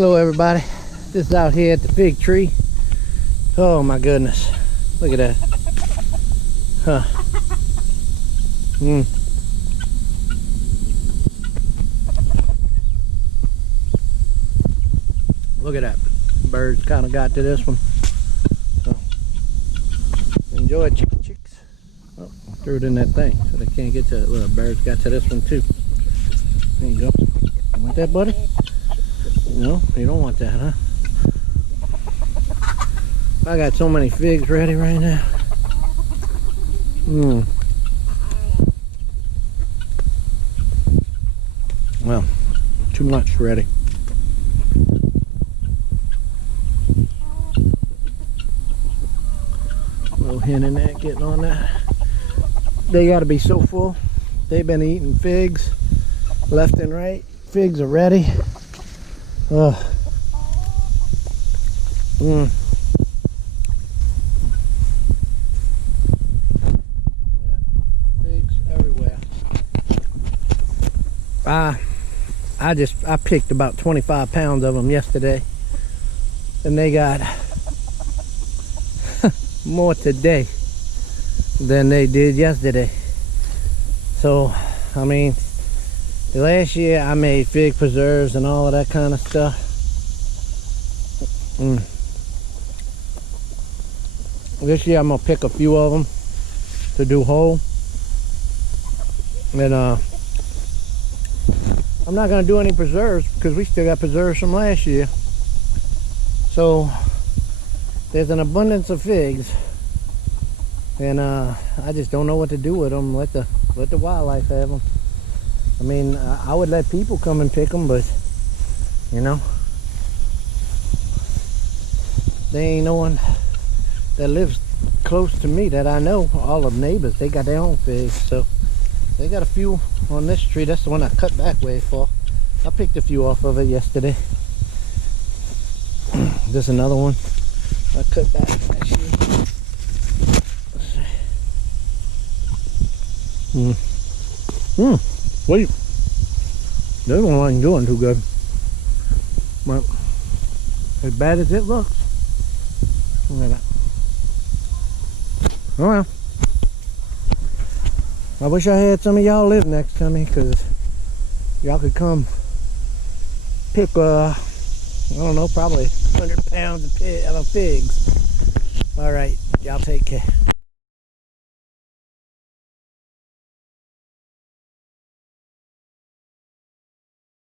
Hello everybody, this is out here at the fig tree. Oh my goodness, look at that. Huh. Look at that. Birds kind of got to this one. So, enjoy it, chicks. Oh, I threw it in that thing so they can't get to it. Little birds got to this one too. There you go. You want that, buddy? No, you don't want that, huh? I got so many figs ready right now. Well, too much ready. Little hen in that getting on that. They got to be so full. They've been eating figs left and right. Figs are ready. Figs everywhere. I picked about 25 pounds of them yesterday, and they got more today than they did yesterday. So I mean, last year I made fig preserves and all of that kind of stuff. This year I'm gonna pick a few of them to do whole, and I'm not gonna do any preserves because we still got preserves from last year. So there's an abundance of figs, and I just don't know what to do with them. Let the wildlife have them. I mean, I would let people come and pick them, but you know, there ain't no one that lives close to me that I know. All the neighbors, they got their own figs, so they got a few on this tree. That's the one I cut back way for. I picked a few off of it yesterday. This another one I cut back last year. Sweet. This one wasn't doing too good, but as bad as it looks. Look at that. Oh well. I wish I had some of y'all live next to me, because y'all could come pick I don't know, probably 100 pounds of figs. All right, y'all take care.